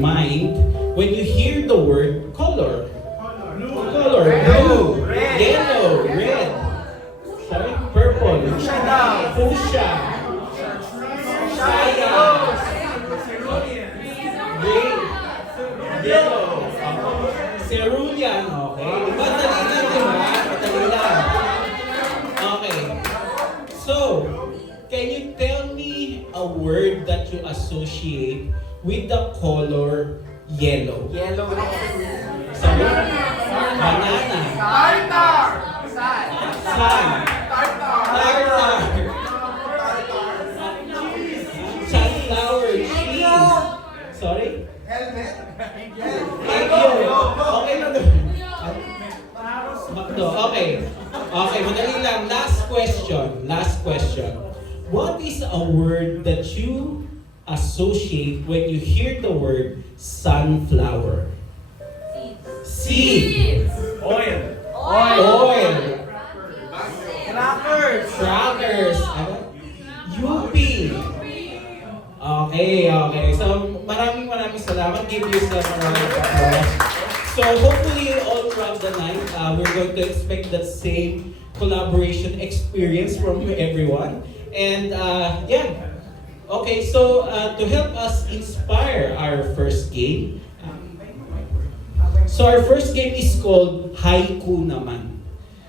mind when you hear the word color? Blue. Color, blue, yellow, red, sorry, purple, fuchsia, cyan, green, yellow, cerulean, okay. Madali lang, di ba? Madali lang. Okay. So, can you tell me a word that you associate with the color yellow? Yellow. Sorry? Banana. Tartar. Sun. Tartar. Sunflower. Cheese. Sorry? Helmet. Thank you. Okay lang. Makdo. Okay. Okay, madali lang. Last question. Last question. What is a word that you associate when you hear the word sunflower? Seed. Oil. Oil. Crackers. Crackers. Ano? UP. Okay. So, maraming salamat. Give yourself a round of applause. So, hopefully, all throughout the night, we're going to expect that same collaboration experience from everyone. And, yeah. Okay, so, to help us inspire our first game, so our first game is called Haiku Naman.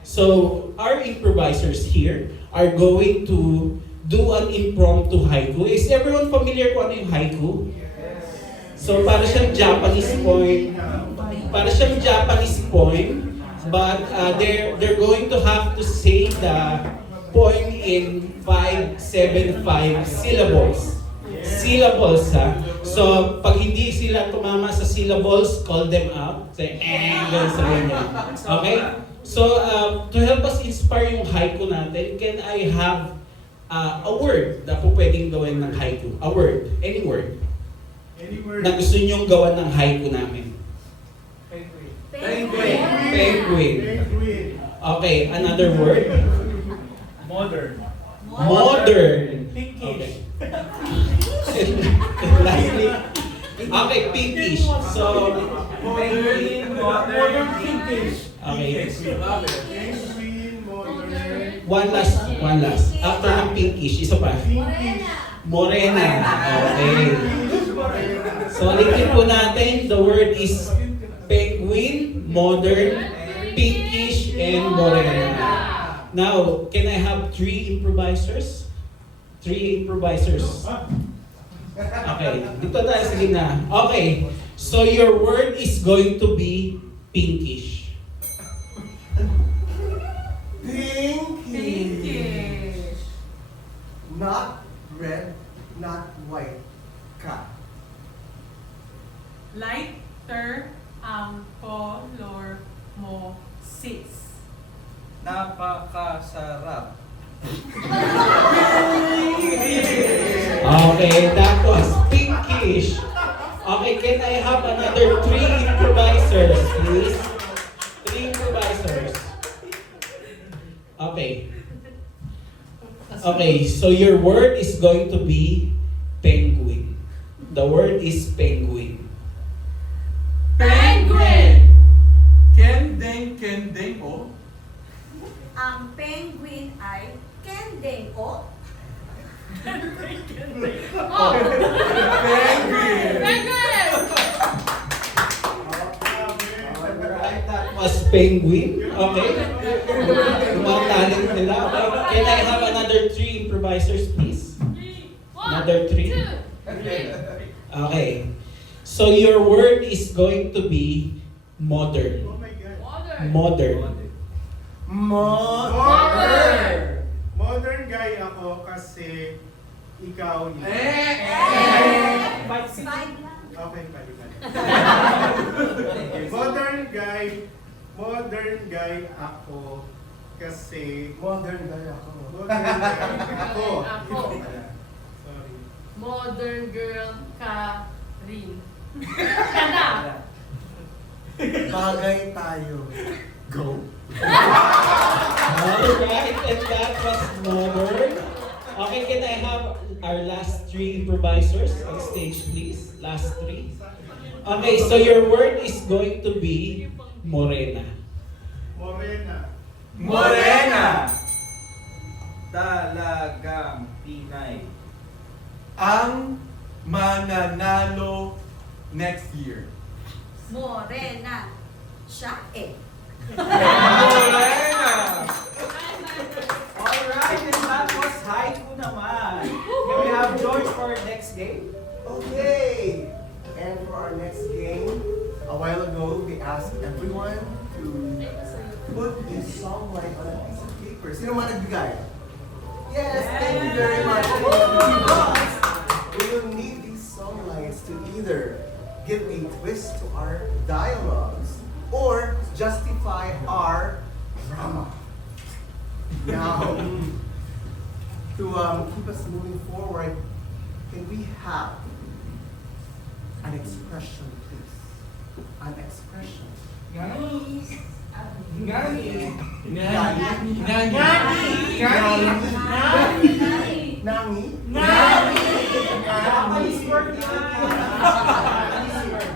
So, our improvisers here are going to do an impromptu haiku. Is everyone familiar kung ano yung haiku? So, para siyang Japanese poem. But they're going to have to say the poem in 575 syllables. Syllables, ha? So, pag hindi sila tumama sa syllables, call them out. Say, ganun sabihin niya. Okay? So, to help us inspire yung haiku natin, can I have a word na po pwedeng gawin ng haiku? A word. Any word. Any word. Na gusto nyong gawan ng haiku namin. Penguin. Penguin. Penguin. Okay, another word. Modern. Modern. Pinkish. And lastly, okay, pinkish. So, Modern pinkish. okay. Penguin, modern. One last. After ng pinkish, isa pa. Pinkish. Morena. Okay. So, ulitin po natin, the word is penguin, modern, pinkish, and morena. Now, can I have 3 improvisers? 3 improvisers. Okay, dito tayo sa gitna. Okay, so your word is going to be pinkish. Pinkish. Not red, not white. Ka. Lighter ang color mo, sis. Napakasarap. Okay, that was pinkish. Okay, can I have another 3 improvisers, please? 3 improvisers. Okay. Okay, so your word is going to be penguin. The word is penguin. Penguin! Kendeng o. Ang penguin ay kendeng o. Penguin. Alright, that was penguin. Okay. Tumatalent nila. Okay. Can I have another 3 improvisers, please? Another 3. Okay. So your word is going to be modern. Oh my God. Modern. Modern. Modern guy ako kasi ikaw yun. Five lang. Okay, bali. Modern guy ako kasi Modern guy ako. modern guy ako. Ako. Sorry. Modern girl ka rin. Kada. Bagay tayo. Go. Alright, and that was modern. Okay, can I have our last 3 improvisers on stage, please? Last 3. Okay, so your word is going to be morena. Morena. Morena. Talagang Pinay. Ang mananalo next year. Morena. Siya eh. Morena. Alright, and that was haiku naman. Can we have George for our next game? Okay. And for our next game, a while ago, we asked everyone to put a song line on a piece of paper. Sino man nagbigay? Yes, thank you very much. Because we will need these song lines to either give a twist to our dialogues or justify our drama. Now, to keep us moving forward, can we have an expression, please? An expression. Ngani. Nani. Nani. Japanese word Japanese word.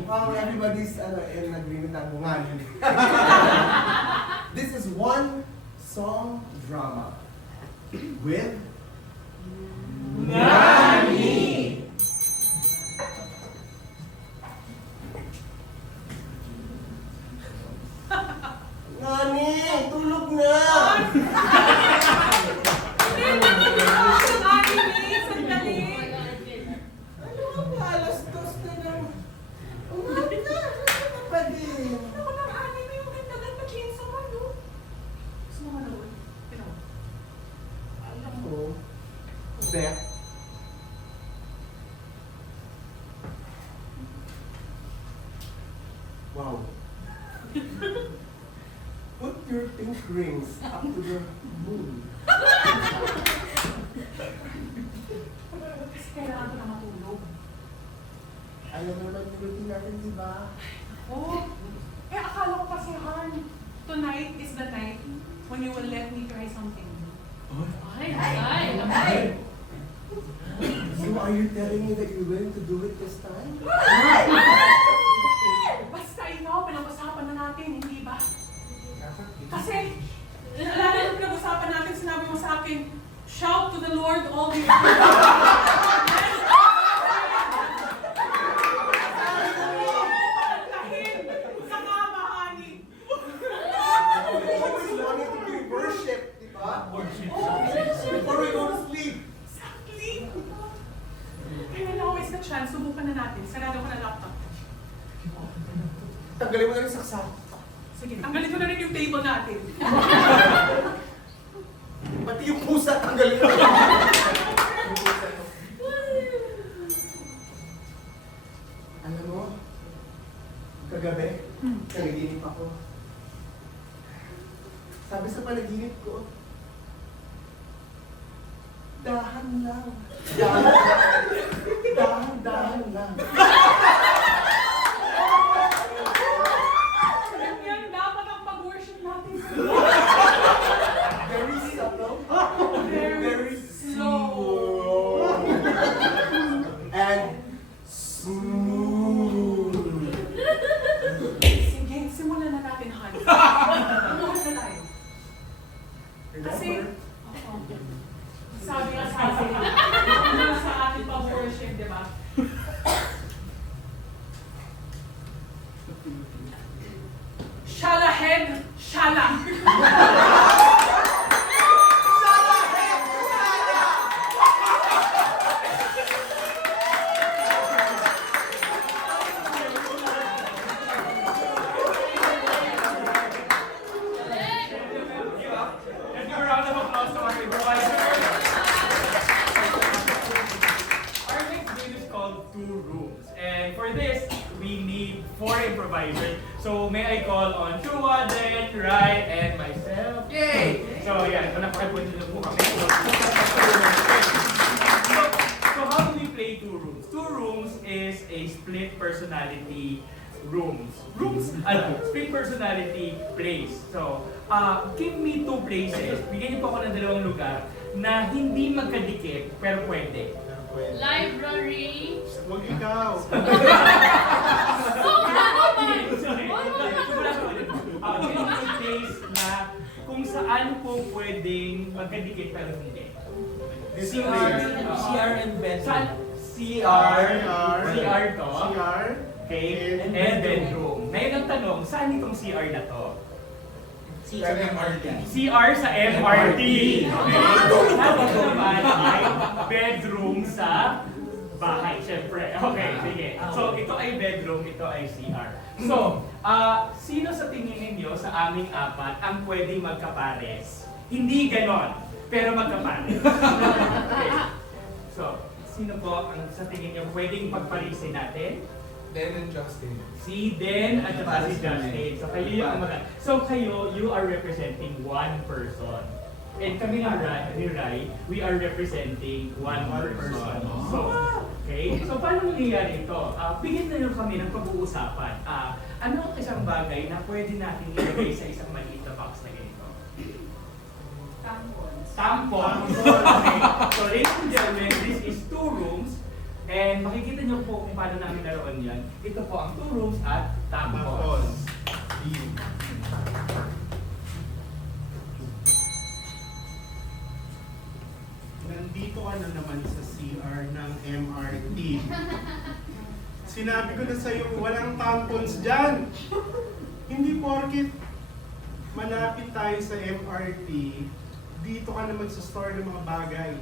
Mukhang everybody's in agreement na ngani. This is one song drama with Ngani. Ngani, tulog na! Ano ba? Alas 2 na lang. Umaga, ano pa din? Alam mo, Beth, wow. Put your pink rings up to the moon. Kailangan ko na matulog. Ayaw mo naman yung routine natin, di ba? Oh, akala ko kasi, Han, tonight is the night when you will let me try something. Ay. So are you telling me that you're willing to do it this time? Basta ikaw, pinag-usapan na natin, hindi ba? Kasi, alala na pinag-usapan natin, sinabi mo sa akin, shout to the Lord all the Always wanted to do worship, di ba? Before we go to sleep. Exactly! Kaya na always the chance, subukan na natin. Sarado ko na laptop. Tanggalin mo na rin saksak. Sige, tanggalin ko na rin yung table natin. Pati yung pusa, tanggalin mo. Alam mo, kagabi, nanaginip ako. Sabi sa panaginip ko, dahan lang. Dahan lang. Yan, dapat ang pag-worship natin. Very subtle. Very slow. And smooth. Sige, simulan na natin, Han. Umuha na tayo. Kasi, sabi nga sa atin, sa ating pag-worship, di ba? Shala head, shala. Let's give a round of applause to our improviser. Our next game is called Two Rooms. And for this, we need 4 improvisers. So may I call on Chua, Den, Rai, and myself? Yay! So yeah, panapakipon nila po kami. So how do we play Two Rooms? Two Rooms is a split personality rooms. Rooms, split personality place. So, give me 2 places. Bigyan niyo po ako ng 2 lugar na hindi magkadikit pero pwede. Library. Huwag ikaw. Okay, place na kung saan po pwedeng magkadikit pero hindi. CR and bedroom. Saan? CR to. CR. Okay, and bedroom. Ngayon ang tanong, saan itong CR na to? CR MRT. CR sa MRT. Okay. Tapos naman ay bedroom sa bahay, syempre. Okay, sige. So, ito ay bedroom, ito ay CR. So, sino sa tingin ninyo sa aming 4 ang pwedeng magkapares? Hindi ganon, pero magkapares. Okay. So, sino po ang sa tingin niyo pwedeng pagparisin natin? Den and Justin. Si Den at saka si Justin. So kayo yung So kayo, you are representing one person. And kami ni Rai, we are representing one person. So, okay? So paano nangyayari ito? Bigyan na lang kami ng pag-uusapan. Ano ang isang bagay na pwede natin ilagay sa isang maliit na box na ganito? Tampons. Okay. So ladies and gentlemen, this is 2 rooms. And makikita niyo po kung paano namin naroon yan. Ito po ang 2 rooms at tampons. Nandito ka na naman sa CR ng MRT. Sinabi ko na sa'yo, walang tampons dyan. Hindi porkit malapit tayo sa MRT, dito ka na magsa-store ng mga bagay.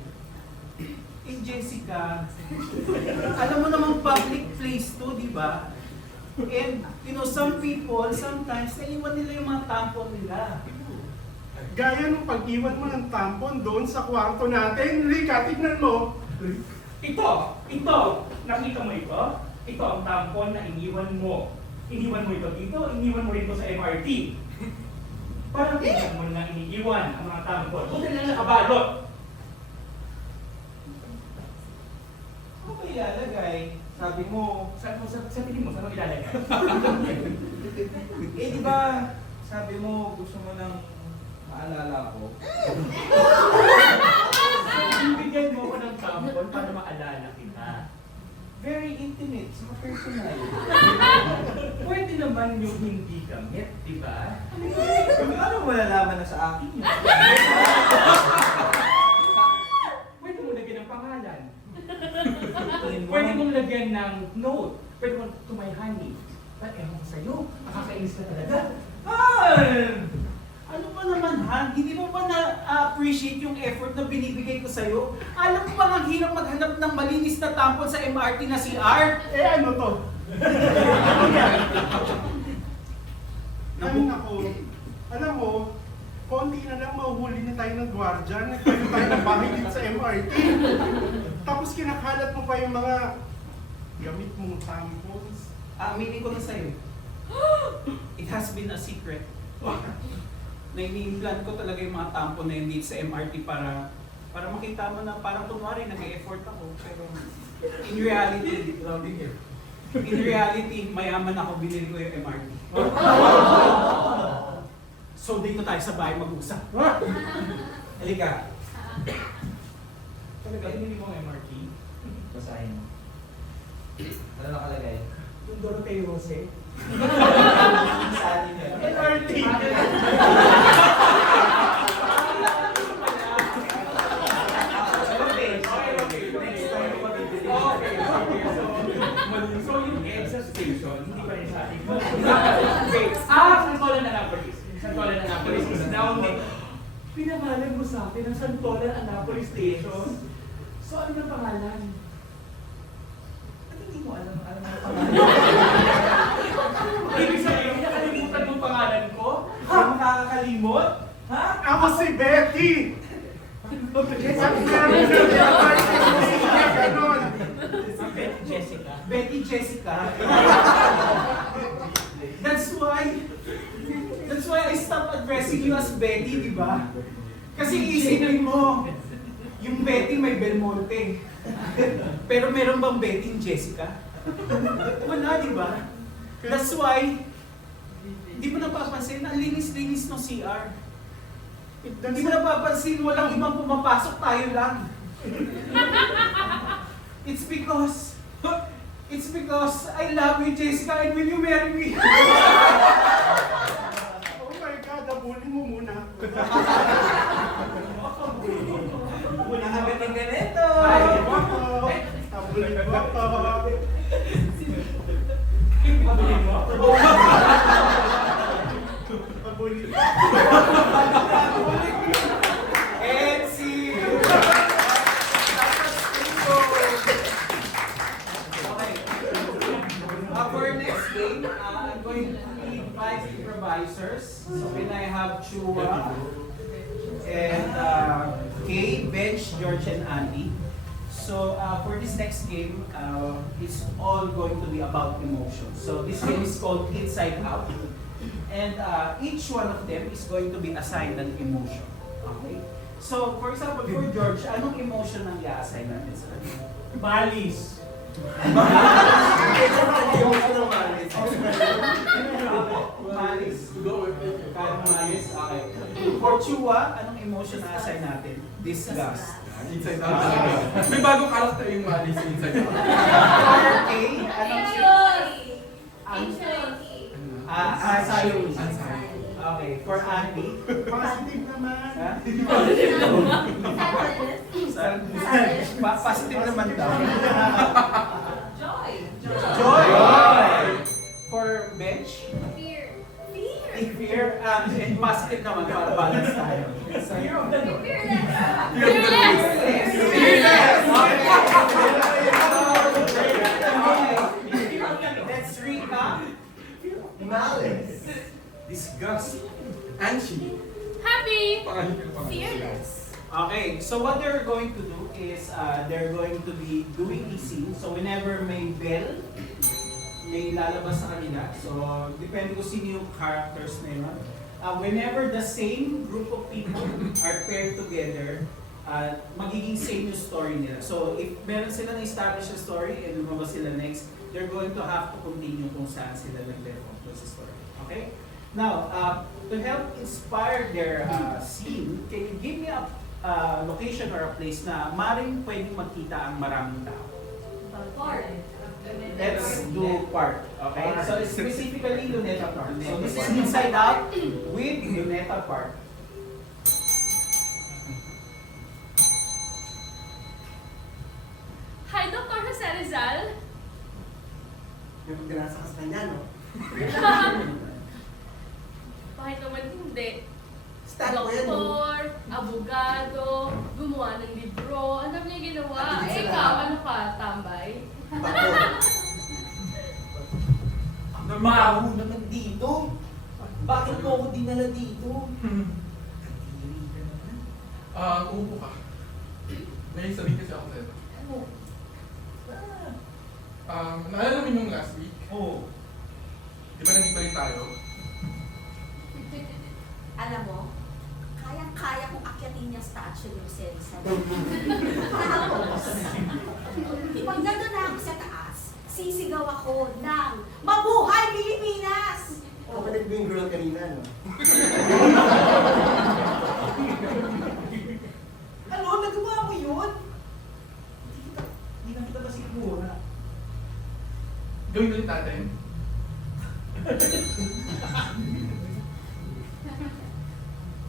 Eh, Jessica, alam mo namang public place to, di ba? And, you know, some people, sometimes, naiwan nila yung mga tampon nila. Gaya nung pag-iwan mo ng tampon doon sa kwarto natin. Rika, tignan mo. Ito, nakita mo ito? Ito ang tampon na iniwan mo. Iniwan mo ito dito, iniwan mo rito sa MRT. Parang tingnan mo na iniiwan ang mga tampon. Buti na nakabalot. Ano ba ilalagay? Sabi mo, Sa tingin mo, saan mo ilalagay? eh di ba, sabi mo, gusto mo nang maalala ko. Bibigyan mo ko ng tampon para maalala kita. Very intimate, sa personal. Pwede naman yung hindi gamit, di ba? Ano mo malalaman na sa akin yun? Pwede mo lagyan ng pangalan. Pwede mong lagyan ng note. Pwede mo to my honey. But ewan ko sa'yo, makakainis ka talaga. Ano ba naman, Han? Hindi mo ba na-appreciate yung effort na binibigay ko sa'yo? Alam mo ba ang hirap maghanap ng malinis na tampon sa MRT na CR? Eh ano to? Ay nako, alam mo, konti na lang mahuhuli na tayo ng gwardiya, nagtayo tayo ng bahay dito sa MRT. Tapos kinakalat mo pa yung mga gamit mong tampons. Aminin ko na sa'yo. It has been a secret. Na ini-implant ko talaga yung mga tampon na yun dito sa MRT para makita mo na parang kunwari nag-e-effort ako. Pero in reality, mayaman ako, binili ko yung MRT. So dito tayo sa bahay mag-usap. Halika. Talaga, hindi mo ang MRT. Basahin mo. Ano nakalagay? Yung Doroteo Jose. Sa atin yun. MRT! So yung EDSA station, hindi pa rin sa atin. Okay. Santolan Annapolis. Santolan Annapolis is now pinangalan mo sa akin ang Santolan Annapolis Station. So ano na pangalan? At hindi mo alam ang pangalan. Ibig sabihin, nakalimutan mo pangalan ko? Ha? Makakakalimot? Ha? Ako si Betty! Ganon. Betty Jessica. Betty Jessica. That's why I stopped addressing you as Betty, di ba? Kasi isipin mo, yung Betty may Belmonte. Pero meron bang Betty Jessica? Wala, di ba? That's why, hindi mo napapansin, ang linis-linis ng CR. Hindi mo napapansin, walang ibang pumapasok, tayo lang. It's because I love you, Jessica, and will you marry me? Oh my God, abulin mo muna. Muna kami ng ganito. Abulin mo ako. Abulin mo ako. Abulin mo ako. And see you. Okay. For our next game, I'm going to need 5 improvisers. So when I have Chua and Kay, Bench, George, and Andy. So for this next game, it's all going to be about emotions. So this game is called Inside Out. And each one of them is going to be assigned an emotion. Okay? So, for example, for George, anong emotion ang i-assign natin sa kanya? Malis. Malis. Kaya malis? Okay. For Chua, anong emotion na assign natin? Disgust. Inside out. May bagong karakter yung Malis sa Inside Out. For Kay, anong Enjoy! Anxiety. Anxiety. Okay. For Andy, Positive naman. ha? Sadness. Positive naman daw. Joy. Joy! For Bench, Fear. fear, and positive naman para balance tayo. Let's recap. Malice. Disgust. Angie. Happy. Pangalan ko pa. Fearless. Okay, so what they're going to do is they're going to be doing a scene. So whenever may bell, may lalabas sa kanila. So depende kung sino yung characters na yun. Whenever the same group of people are paired together, magiging same yung story nila. So if meron sila na-establish a story and lumabas sila next, they're going to have to continue kung saan sila nag-develop sa story. Okay? Now, to help inspire their scene, can you give me a location or a place na maring pwedeng magkita ang maraming tao? Let's do park. Okay? So specifically Luneta Park. So this is Inside Out with Luneta Park. Hi, Dr. Jose Rizal. May pagkanasa ka sa kanya, no? Bakit naman hindi? Start ko yan, no? Doktor, abogado, gumawa ng libro. Ano niya ginawa? At higit sa Eh, ikaw, lahat. ano ka? Tambay? Bato. Maho naman dito. Bakit mo ako dinala dito? Uupo ka. May sabihin kasi ako sa'yo. Ano? Naalala mo yung last week? Oh. Di ba nandito rin tayo? Alam mo, kayang-kaya kong akyatin yung statue ng Serisa. Pag nandun na ako sa taas, sisigaw ako ng Mabuhay Pilipinas! Kapatid mo yung girl kanina, no? Ano? Nagawa mo yun? Hindi na kita ba sigura? Gawin ulit natin.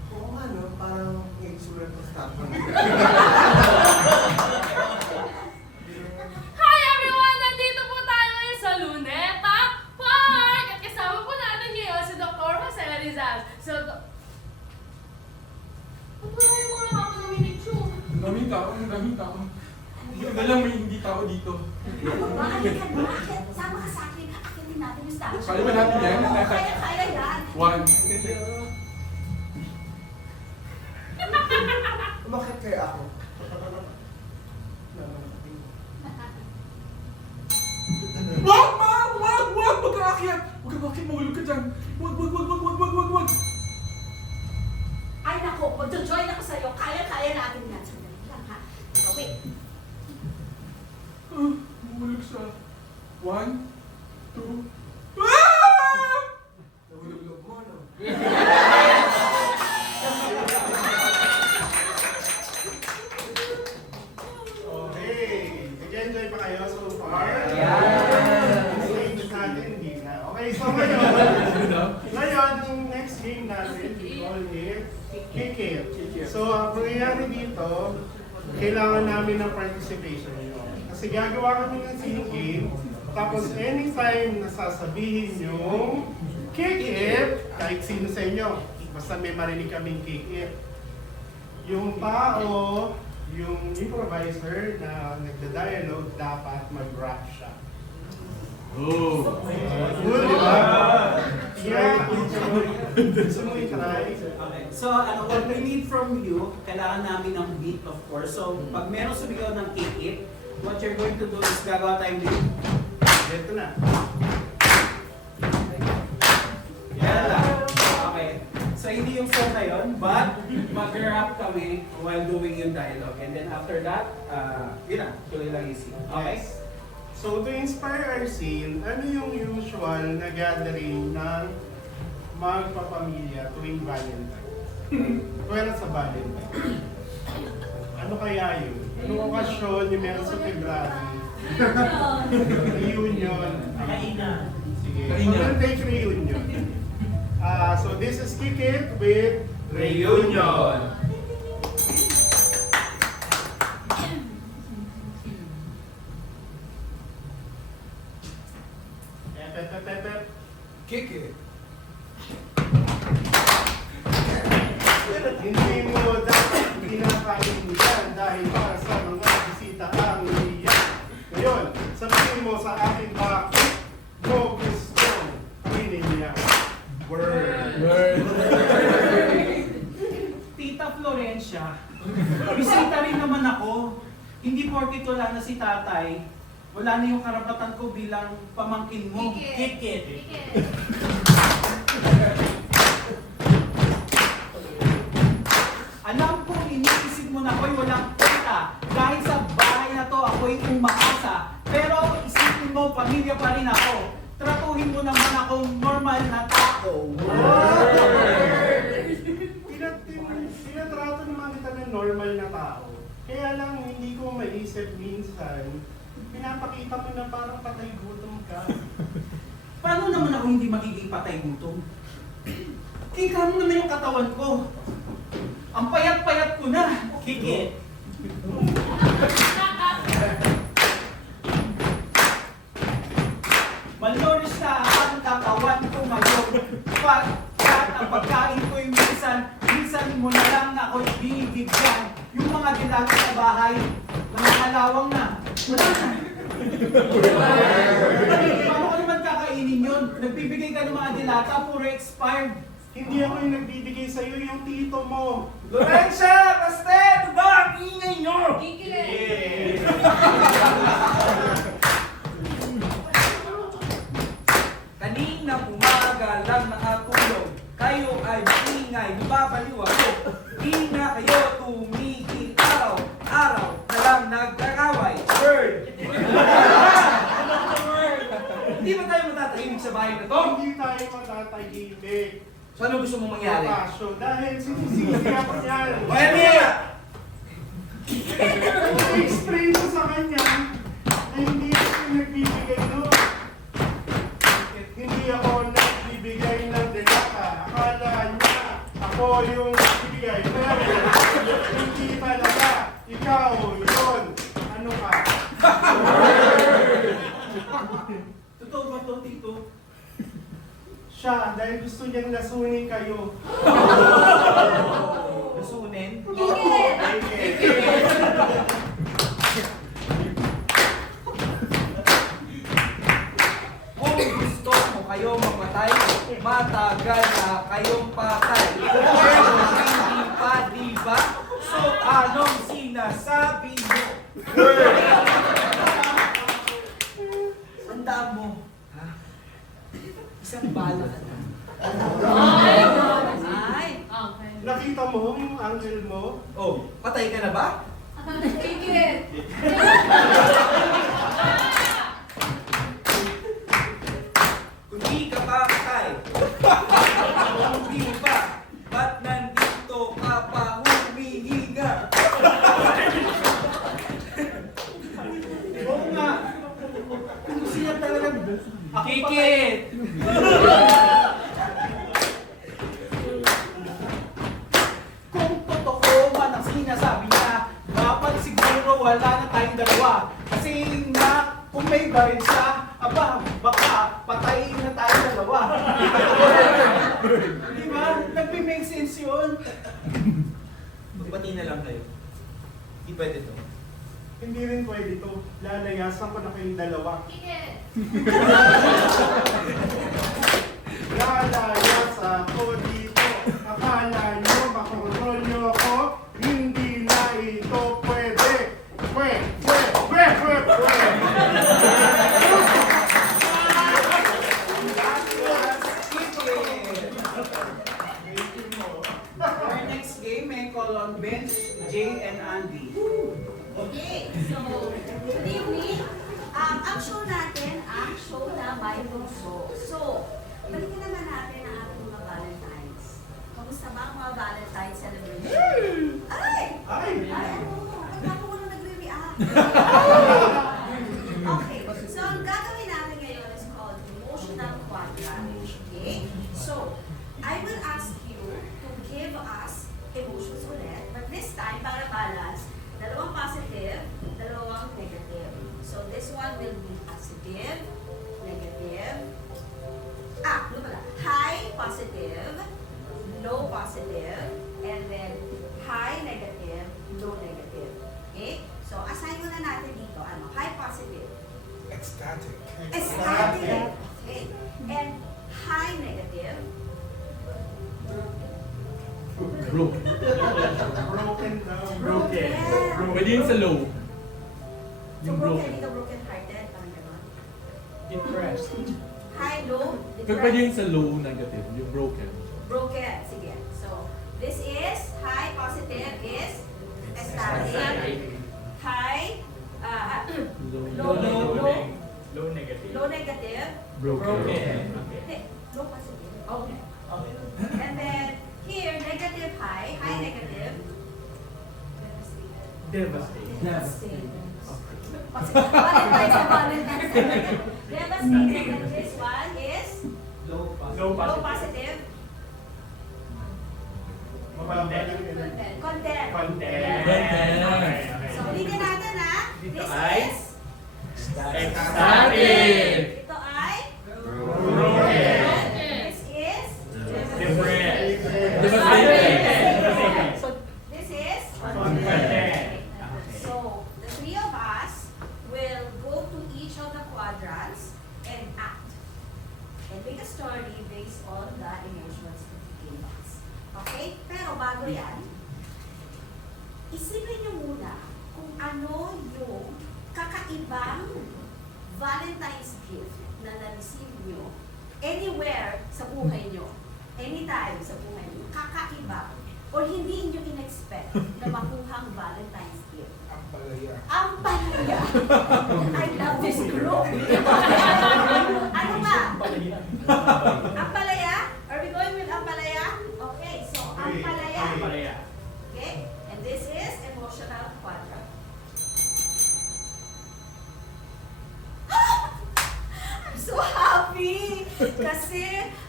Oo nga, no? Parang may itsura ko sa tapon. Hi everyone! Nandito po tayo ngayon sa Luneta Park! At kasama po natin ngayon si Dr. Jose Rizal. So, ba't wala yung mga nakakalamin tube? Daming tao. Hindi lang may hindi tao dito. Bakit ka ba? Sama ka sa akin, akyatin natin yung statue. Kaya ba natin yan? Oo, kaya yan. One. Umakit kaya ako. Wag! Huwag ka akyat! Huwag ka bakit mahulog ka dyan! Wag! Ay nako, magjo-join ako sa'yo. Kaya natin yan. Sandali lang ha. Wait. Mahulog siya. 1, 2, ang next game natin, we call it Kick It. So, ang nangyayari dito, kailangan namin ng participation nyo. Kasi gagawa kami ng singing game, tapos anytime na sasabihin yung Kick It, kahit sino sa inyo, basta may marinig kaming Kick It. Yung tao, yung improviser na nagda-dialogue, dapat mag-rap siya. Good, di ba? Yeah, gusto mo i-try? Okay. So, what we need from you, kailangan namin ng beat, of course. So, pag meron sumigaw ng Kick It, what you're going to do is gagawa tayong beat. Ito na. Yan lang. Okay. So, hindi yung song na yun, but mag-rap kami while doing yung dialogue. And then after that, yun na, tuloy lang easy. Okay? Yes. So, to inspire our scene, ano yung usual na gathering ng magpapamilya tuwing Valentine? Pwera sa Valentine. Ano kaya yun? Anong okasyon yung meron sa February? Reunion. Kainan. Sige. So, we'll take reunion. So, this is Kick It with Reunion. Kick it. Hindi mo dapat pinapakinggan dahil para sa mga bisita ang iiyak. Ngayon, sabihin mo sa akin bakit mo gusto niya. Word. Tita Florencia, bisita rin naman ako. Hindi porket wala na si tatay, wala na yung karapatan ko bilang pamangkin mo. Kick it. Alam ko, iniisip mo na ako'y walang kita. Dahil sa bahay na to, ako'y umaasa. Pero isipin mo, pamilya pa rin ako. Tratuhin mo naman akong normal na tao. Tinatrato naman kita ng normal na tao. Kaya lang hindi ko maisip minsan, pinapakita mo na parang patay gutom ka. Paano naman ako hindi magiging patay gutom? Kita mo naman yung katawan ko. Ang payat-payat ko na. Kikit. Malnourished na ang katawan ko ngayon. Pagkat ang pagkain ko'y minsan mo na lang ako'y binibigyan. Yung mga dilata sa bahay, nangangalawang na. Wala na. Paano ko naman kakainin yun? Nagbibigay ka ng mga dilata, puro expired. Hindi ako yung nagbibigay sa'yo, yung tito mo. Lorenza! Basta! Ito ba? Ang ingay nyo! Kaninang umaga lang nakatulog. Kayo ay ingay, babaliw ako. Di na kayo tumigil araw na lang nagkakaway. Word! Hindi ba tayo matatahimik sa bahay na to? Hindi tayo matatahimik. So ano gusto mong mangyari? Pasyo, dahil sinisisi ako yan. Kaya niya! I-explain ko sa kanya na hindi ako yung nagbibigay nun. Hindi ako nagbibigay ng delata. Akala niya ako yung nagbibigay. Pero hindi talaga. Ikaw, yun. Ano ka? Totoo ba to, Tito? Siya, dahil gusto niyang lasunin kayo. Nasunin? Kung gusto mo kayo mamatay, matagal na kayong patay. Pero hindi pa, di ba? So anong sinasabi mo? Tandaan mo, ha? Isang bala ka na. Okay. Nakita mo yung angle mo? Oh, patay ka na ba? Kung di ka pa patay, kung di mo pa, ba't nandito ka pa humihinga? Oo nga. Kung siya talaga. Kikit! wala na tayong dalawa. Kasi nga, kung may baril siya, aba, baka patayin na tayong dalawa. Di ba? Nagme-make sense yun. Magbati na lang kayo. Hindi pwede to. Hindi rin pwede to. Lalayasan ko na kayong dalawa. Sige. Lalayas ako dito. Akala nyo makontrol nyo ako? Hindi na ito pwede. Pwe. Our next game may call on Bench, Jay, and Andy. Okay, so, good evening. Ang show natin, ang show na by Bunso. So, balikan naman natin ang ating mga Valentines. Kamusta ba ang mga Valentine celebration? Ay! Ay! Ano? Ba't ako walang nagre-react? Okay, so ang gagawin natin ngayon is called emotional quadrant. Okay? So, I will ask you to give us emotions ulit, but this time, para balance, dalawang positive, dalawang negative. So, this one will be positive, negative. Ano pala? High, positive, low, positive, and then high, negative, low, negative. Okay? So, assign muna natin dito. Ano? High, positive. Ecstatic. Ecstatic. Okay. And high, negative. Broken. Broken down. Broken. Pwede yun sa low. So, Yung broken, broken. dito broken hearted. Parang gano'n. Impressed. High, low, Pwede yun sa low negative. Yung broken. broken. Sige. So, this is high, positive is ecstatic. High, Low. Low negative. low, negative. Broken. Okay. Hindi, low, positive. Okay. And then, here, negative, high, negative. Devastating. Devastating. Valentine's na Valentine's. Devastating. And this one is Low low, positive. positive. Content. Content. Content. Content. So, ulitin natin ha. Dito This ay is Ecstatic. ito ay Broken. This is Different. Devastating. So, this is Content. So, the three of us will go to each of the quadrants and act. And make a story based on the emotions that you gave us. Okay? Pero bago yan, isipin nyo muna kung ano yung kakaibang Valentine's gift na na-receive nyo anywhere sa buhay nyo. Anytime sa buhay nyo. Kakaiba. Or hindi nyo in-expect na makuhang Valentine's gift. Ang palaya. Ang palaya. I love this group. Ano ba? Ang palaya? Are we going with ang palaya? Okay, so ang palaya. Palaya. Okay? And this is emotional quadrant. I'm so happy! Kasi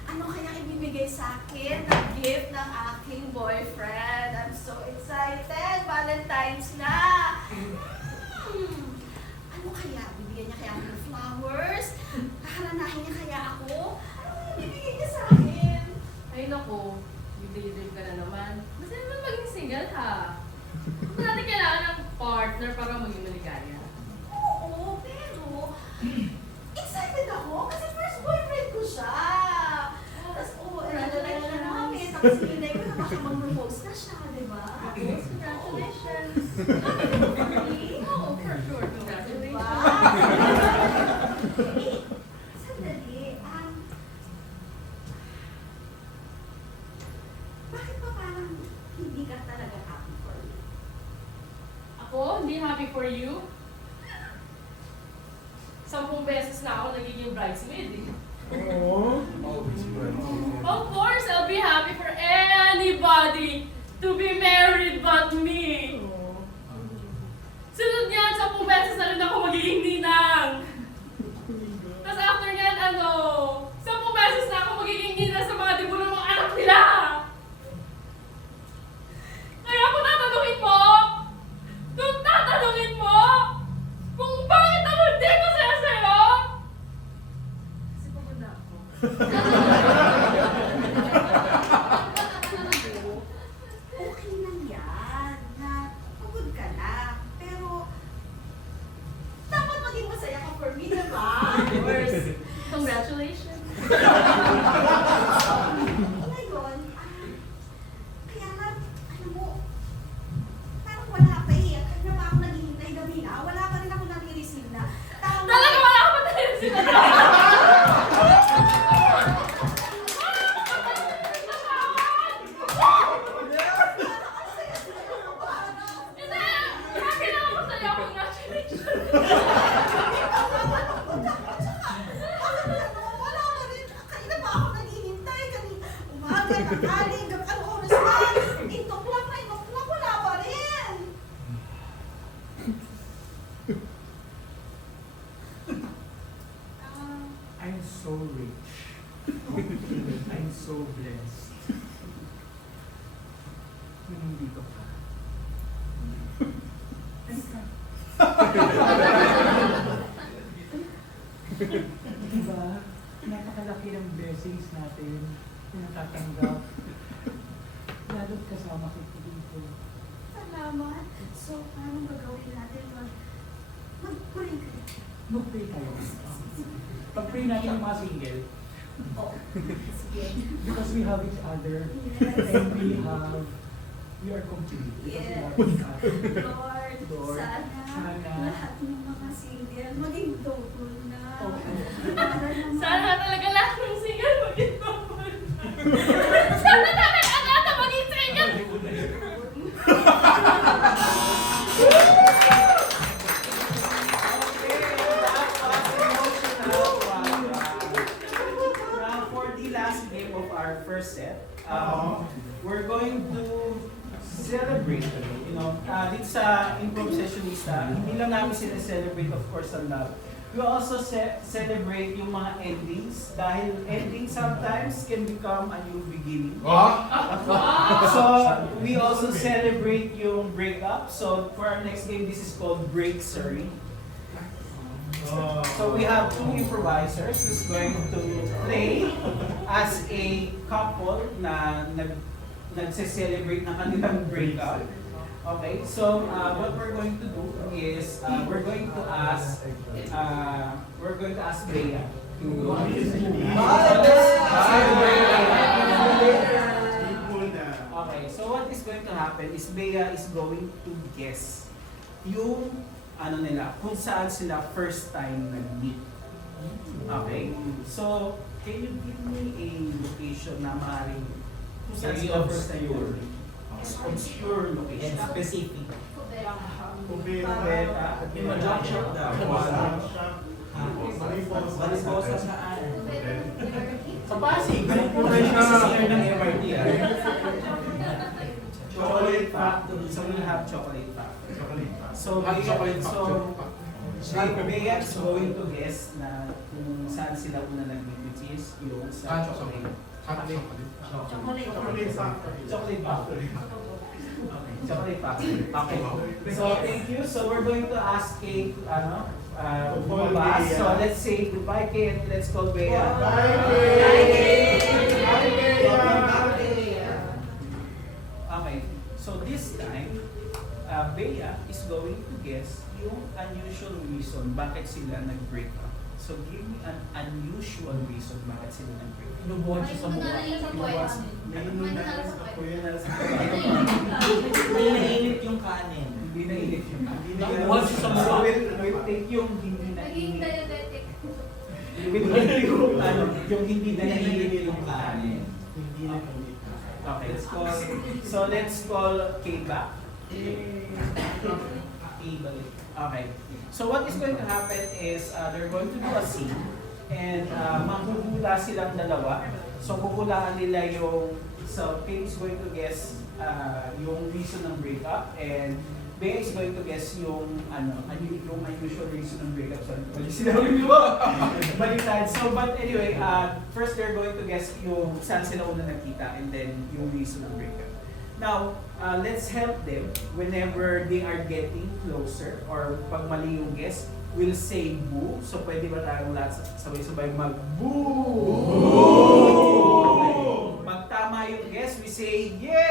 ano kaya ibibigay sa akin na gift ng aking boyfriend? I'm so excited! Valentine's na! Ano kaya? Bibigyan niya kaya ako ng flowers? Kaharanahin niya kaya ako? Ano ibibigay niya sa akin? Ay nako, bibigay ka na naman. Basta naman maging single ha. Kung natin kailangan ng partner para maging maligaya. Oo, pero excited ako kasi first boyfriend ko siya. Tapos, nalala na namin. Tapos, hinay ko na baka mag-propose na siya, di ba? Congratulations! Really? Oo, for sure. Diba? Congratulations! Eh, sandali. Bakit pa parang hindi ka talaga happy for me? Ako, hindi happy for you. 10 beses na ako nagiging bridesmaid eh. Oo. Of course, I'll be happy for anybody to be married but me. Sunod niyan, 10 beses na rin ako magiging ninang. Tapos after niyan, 10 beses na ako magiging ninang sa mga dibo ng mga anak nila. Kaya kung tatanungin mo, umaga, tanghali, ang oras man. Ituklak na ituklak, wala pa rin. I'm so rich. I'm so blessed. Nandito ka. Diba? Napakalaki ng blessings natin na natatanggap. Lalo't kasama kita dito. Salamat. So, anong gagawin natin? Mag-pray ka. Mag-pray tayo. Pag-pray natin ang mga single. Oh, sige. Because we have each other. Yes. And we are complete. Because we have each other. Lord, sana lahat ng mga single maging double na. Para naman- Sana talaga lahat ng single maging double. Sana namin Anata maging single. Now, for the last game of our first set, we're going to celebrate, dito sa improvisationista, hindi lang namin celebrate of course ang love. We also celebrate yung mga endings dahil ending sometimes can become a new beginning. So, we also celebrate yung breakup. So, for our next game, this is called Break Surrey. So we have two improvisers who's going to play as a couple na nagse-celebrate ng kanilang breakup. Okay, so what we're going to do is we're going to ask Bea to Okay, so what is going to happen is Bea is going to guess yung kung saan sila first time nag-meet. Okay? So, can you give me a location na maaaring kung saan sila first time nag-meet? Obscure location. Specific. Kubeta. Junction daw. Mariposa saan? Sa Pasig. Siya ng MRT. Chocolate Factory. So, we'll have Chocolate Factory. So, At chocolate Bea is going to guess na kung saan sila una nag-meet, which is yung sa chocolate. Chocolate Factory. Chocolate Factory. Okay, Chocolate Factory. Okay. So, thank you. So, we're going to ask Kate, bumabas. So, let's say goodbye, Kate. Let's call Bea. Okay. So, this time, Bea is going to guess yung unusual reason bakit sila nag-break up. So, give me an unusual reason bakit sila nag-break up. Inubuhan siya sa mukha. May nainit yung kanin. Hindi na init yung Nakuha siya sa mukha. We'll take yung hindi na Naging init. diabetic. We'll take yung hindi na init yung kanin. Okay, let's call Kate back. Okay. So what is going to happen is they're going to do a scene and mahuhula silang dalawa. So huhulaan nila so Kate is going to guess yung reason ng breakup and Bea is going to guess yung unusual reason ng breakup. Sorry, balik sinabi mo. Baliktad. So but anyway, first they're going to guess yung saan sila una nakita and then yung reason ng breakup. Now, let's help them whenever they are getting closer or pag mali yung guess, we'll say boo. So pwede ba tayong lahat sabay-sabay mag-boo? Okay. Pag tama yung guess, we say yay!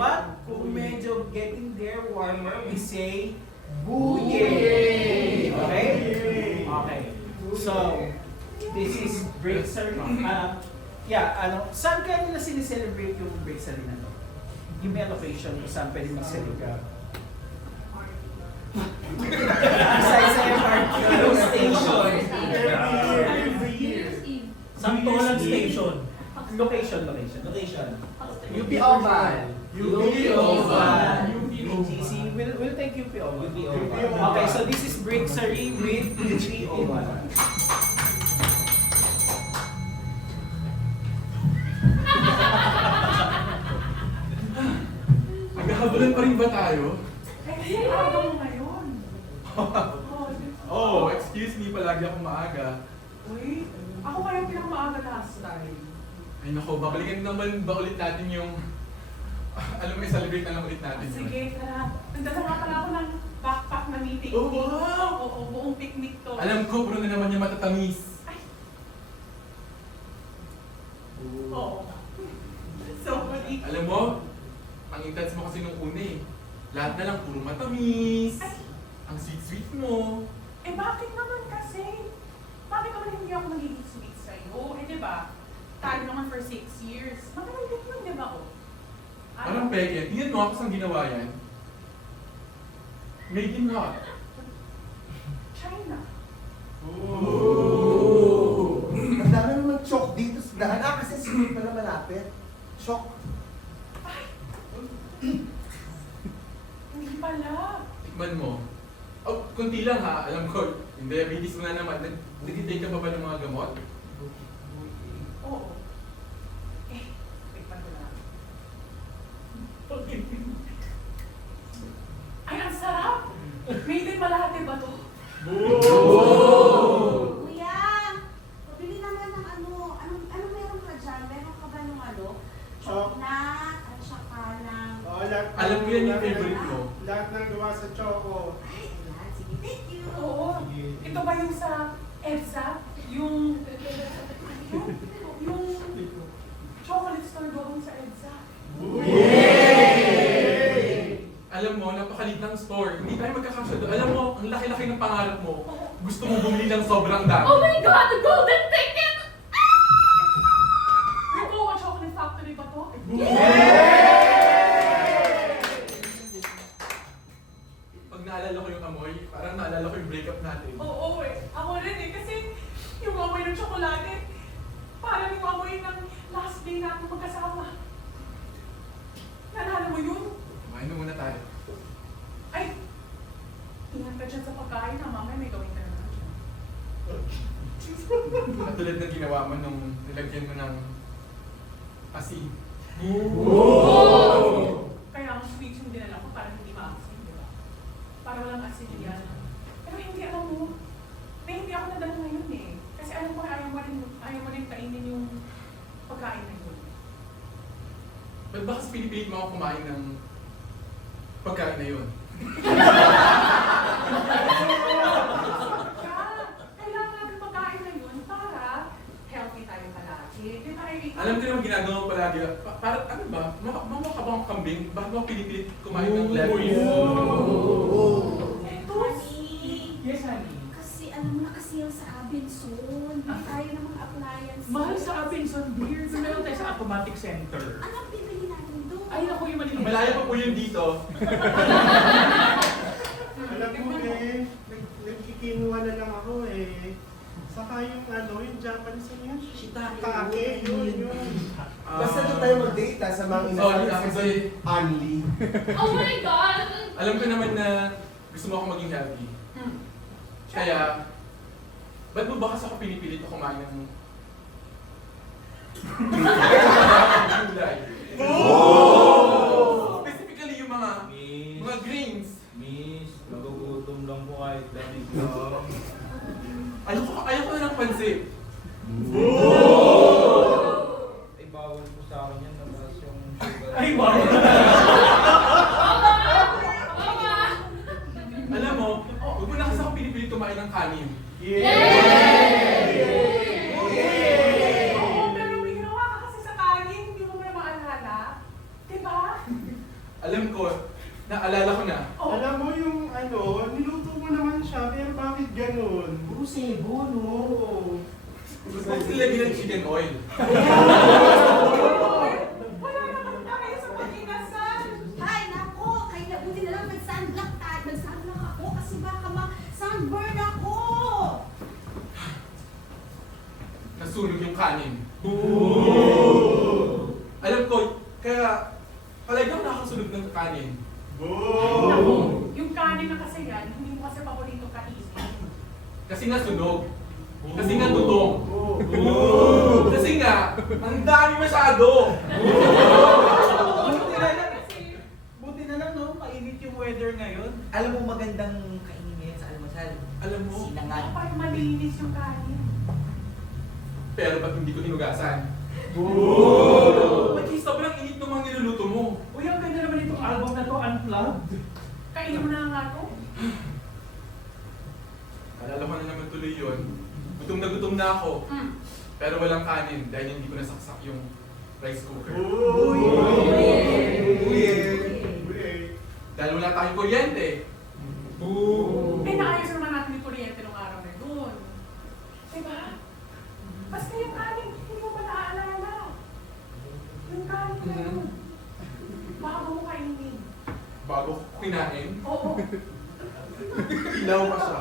But kung medyo getting there warmer, we say boo yay! Okay? Okay. So, this is break ceremony. Saan kaya nila sinicelebrate yung break sa rin na to? Give me a location kung saan pwede mag-celebrate. Aside sa MRT, station. Santolan Station. Location. UP Oval. BGC. We'll take UP Oval. Okay, so this is Breaksery with UP Oval. Nabulan pa rin ba tayo? Eh, kasi aga mo ngayon. Oh, excuse me, palagi akong maaga. Uy, ako kaya pinakamaaga last time. Ay nako, babalikan naman ba ulit natin yung... alam mo, i-celebrate na lang ulit natin yun. Sige, tara. Nagdala nga pala ako ng backpack na may picnic. Oh, wow! Oo, buong picnic to. Alam ko, pero na naman yung matatamis. Ay. Oo. So, mali. Alam mo, ang intense mo kasi nung una eh. Lahat na lang puro matamis. Ay. Ang sweet-sweet mo. Eh, bakit naman kasi? Bakit naman hindi ako magiging sweet sa'yo? Eh, di ba? Tayo naman for 6 years. Matagal din yun, di ba ko? Parang peke, tingnan mo ako saan ginawa yan. Made in what? China. Ooh. Ang dami naman chok dito sa daan. Kasi school pa na malapit. Chok. Hindi pala. Tikman mo. Oh, kunti lang ha. Alam ko, yung diabetes mo na naman. Nag-take ka pa ba ng mga gamot? Oo. Eh, wait pa na. Ay, ang sarap! Made in Malate ba to? Kuya, pabili naman ng ano meron ka dyan? Meron ka ba ng chocolate at saka ng... Oh, lahat, Alam ko yan yung favorite mo. Lahat ng gawa sa choco. Ay, ayan. Sige, thank you. Oo. Ito ba yung sa EDSA? Yung chocolate store doon sa EDSA? Alam mo, napakalit ng store. Hindi tayo magkakasya doon. Alam mo, ang laki-laki ng pangarap mo. Gusto mo bumili ng sobrang dami. Oh my God! The golden ticket! Yung Goa Chocolate Factory ba to? Pag naalala ko yung amoy, parang naalala ko yung breakup natin. Oo eh. Ako rin eh. Kasi yung amoy ng tsokolate, parang yung amoy ng last day natin magkasama. Naalala mo yun? Kumain na muna tayo. Ay! Ingat ka dyan sa pagkain na mamaya may gawin ka na naman dyan. Katulad ng ginawa mo nung nilagyan mo ng asin. Kaya ang sweet yung dinala ko para hindi ma-asin, di ba? Para walang asin yan. Pero hindi alam mo, hindi ako nadala ngayon eh. Kasi alam ko na ayaw mo rin kainin yung pagkain na yun. Ba't ba kasi pinipilit mo ako kumain ng pagkain na yun? Kailangan natin pagkain na yun para healthy tayo palagi. Di ba? Alam ko naman ginagawa mo palagi. Para ano ba? Mama ka bang kambing? Bakit mo pinipilit kumain ng leftovers? Eto! Honey, Yes, honey. kasi alam mo na kasi yung sa Abenson, tayo ng mga appliances. Mahal sa Abenson Beer. Meron tayo sa Automatic Center. Anong bibili natin doon? Ay, ako yung maliliit. Malayo pa po yun dito. Alam mo eh, nagkikinuha na lang ako eh. Saka yung Japanese yun. Shiitake, yun. Basta doon tayo mag-date sa mga Sorry, inasal kasi sorry. Anli. Oh my God! Alam ko naman na gusto mo ako maging healthy. Kaya, ba't mo ba kasi ako pinipilit na kumain ng gulay? Specifically yung mga greens. Miss, nagugutom lang po kahit damit Ayoko na ng pansit. Ay, bawal po sa akin yan. Nabas yung sugar. Ay, wow! Alam mo, huwag mo na kasi ako pinipilit kumain ng kanin. Oo, pero may ginawa ka kasi sa kanin, hindi mo na maalala. Diba? Alam ko, naalala ko na. Alam mo yung niluto mo naman siya, pero bakit ganun? Puro sebo, no? Gusto ko silagyan ng chicken oil. Wala naman tayo sa pag-inasal. Ay, nako! Kaya buti na lang nag-sunblock tayo. Nag-sunblock ako kasi baka ma-sunburn ako. Nasunog yung kanin. Alam ko, kaya talagang nakasunog ng kanin. Naku, yung kanin na kasi yan, hindi mo kasi paborito kainin. Kasi nga sunog. Kasi nga tutong. Kasi nga, ang dami masyado. Buti na lang Alam mo magandang kainin ngayon sa almusal. Alam mo, Sinangag. Dapat malinis yung kanin. pero ba't hindi ko hinugasan? Pati sobrang init ng mga niluluto mo. Uy, ang ganda naman itong album na to, Unplugged. Kainin mo na nga to. Alala ko na naman tuloy yun. Gutom na ako. Pero walang kanin dahil hindi ko nasaksak yung rice cooker. Dahil wala tayong kuryente. Eh, naayos naman natin yung kuryente nung araw na yun. Diba? Basta yung kanin, hindi mo pa naaalala. Yung kanin na yun. Bago mo kainin. Bago ko kinain, Oo. ilaw pa siya.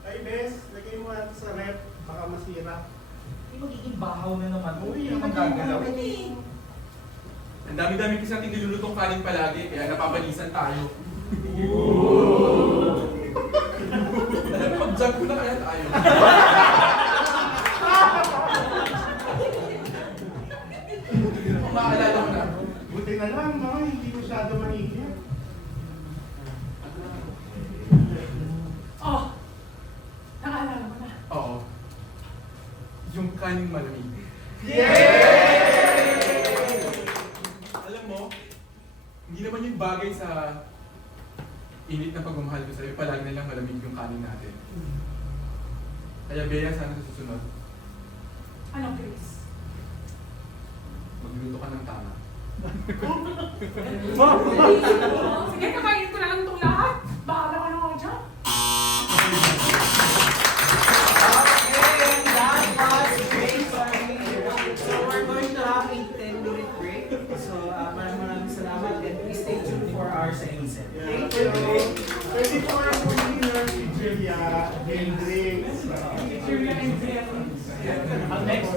Ay, Bes, lagay mo natin sa rep. Baka masira. Hindi magiging bahaw na naman. Uy, Hindi naman gagalaw. Ang dami-dami kasi natin nilulutong kanin palagi, kaya napapalisan tayo. Alam mo, mag-jog ko na kaya tayo. Kung maalala ko na. Buti na lang, no? Hindi masyado manigit. Oh, naalala mo na. Oo. Yung kaning malamig. Alam mo, hindi naman yung bagay sa init na pagmamahal ko sa'yo, palagi na lang malamig yung kanin natin. Kaya Bea, sana sa susunod, Ano, Grace? magluluto ka ng tama. Sige, kakainin ko na lang itong lahat. Bahala ka na nga dyan. Okay, that was great for me. So we're going to have a 10-minute break. So maraming salamat and please stay tuned for our second set. Yeah, pwede po kayo winner si Julia Hendrix. Julia and Jerry. Ang next.